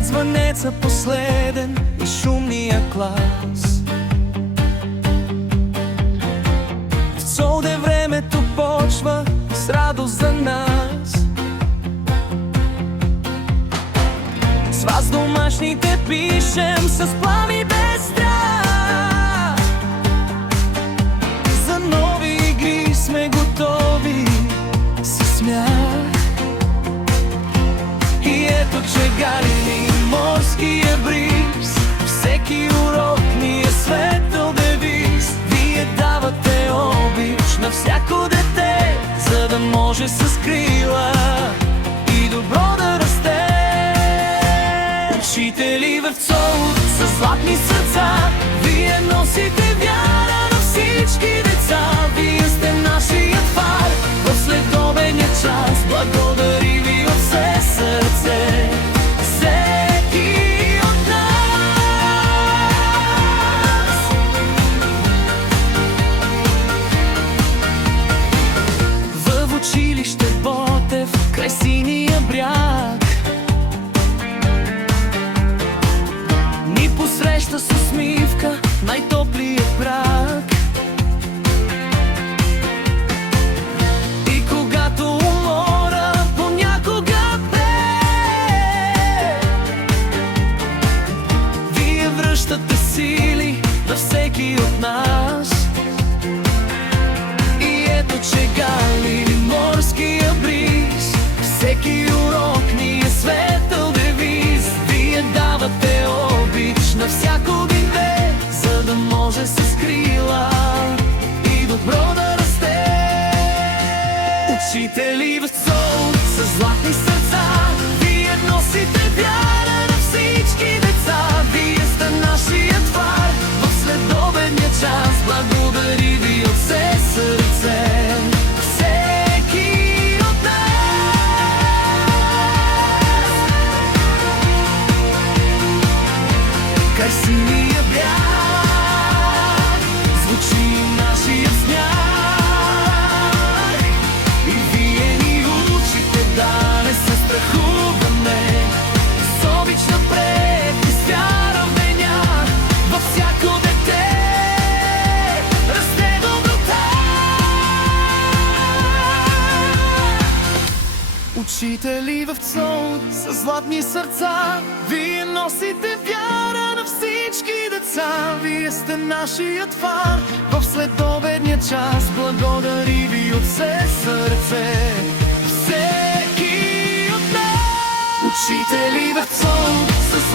След звънеца последен и шумния клас, в Цолде времето почва с радост за нас. С вас домашните пишем с плами без страх. За нови игри сме готови с смях. И ето, че галини морския бриз, всеки урок ни е светъл девиз. Вие давате обич на всяко дете, за да може с крила и добро да расте. Учители в Цолд с златни сърца, вие носите вяра на всички деца. Вие сте нашият фар в следобедния час. Благодарим ви от все сърце, всеки от нас. В училище Ботев, край синия бряг, ни посреща с усмивка най-топлият брак. И когато умора понякога бе, вие връщате сили във всеки от нас. И ето, че гали морския бриз, всеки урок ни е светъл девиз. Вие давате обич на всяко дете, за да може с крила и добро да расте. Учители в Цолд с златни сърца, вие носите вяра на всички деца. Вие сте нашият фар в следобедния час. Благодари ви от все сърце, всеки от нас. Край синия бряг звучи нашият смях. И вие ни учите да не се страхуваме, с обич напред и с вяра в деня. Във всяко дете расте доброта. Учители в Цолд с златни сърца, вие носите вяра на всички деца. Вие сте нашият фар в следобедния час. Благодари ви от все сърце, всеки от нас. Учители в Цолд с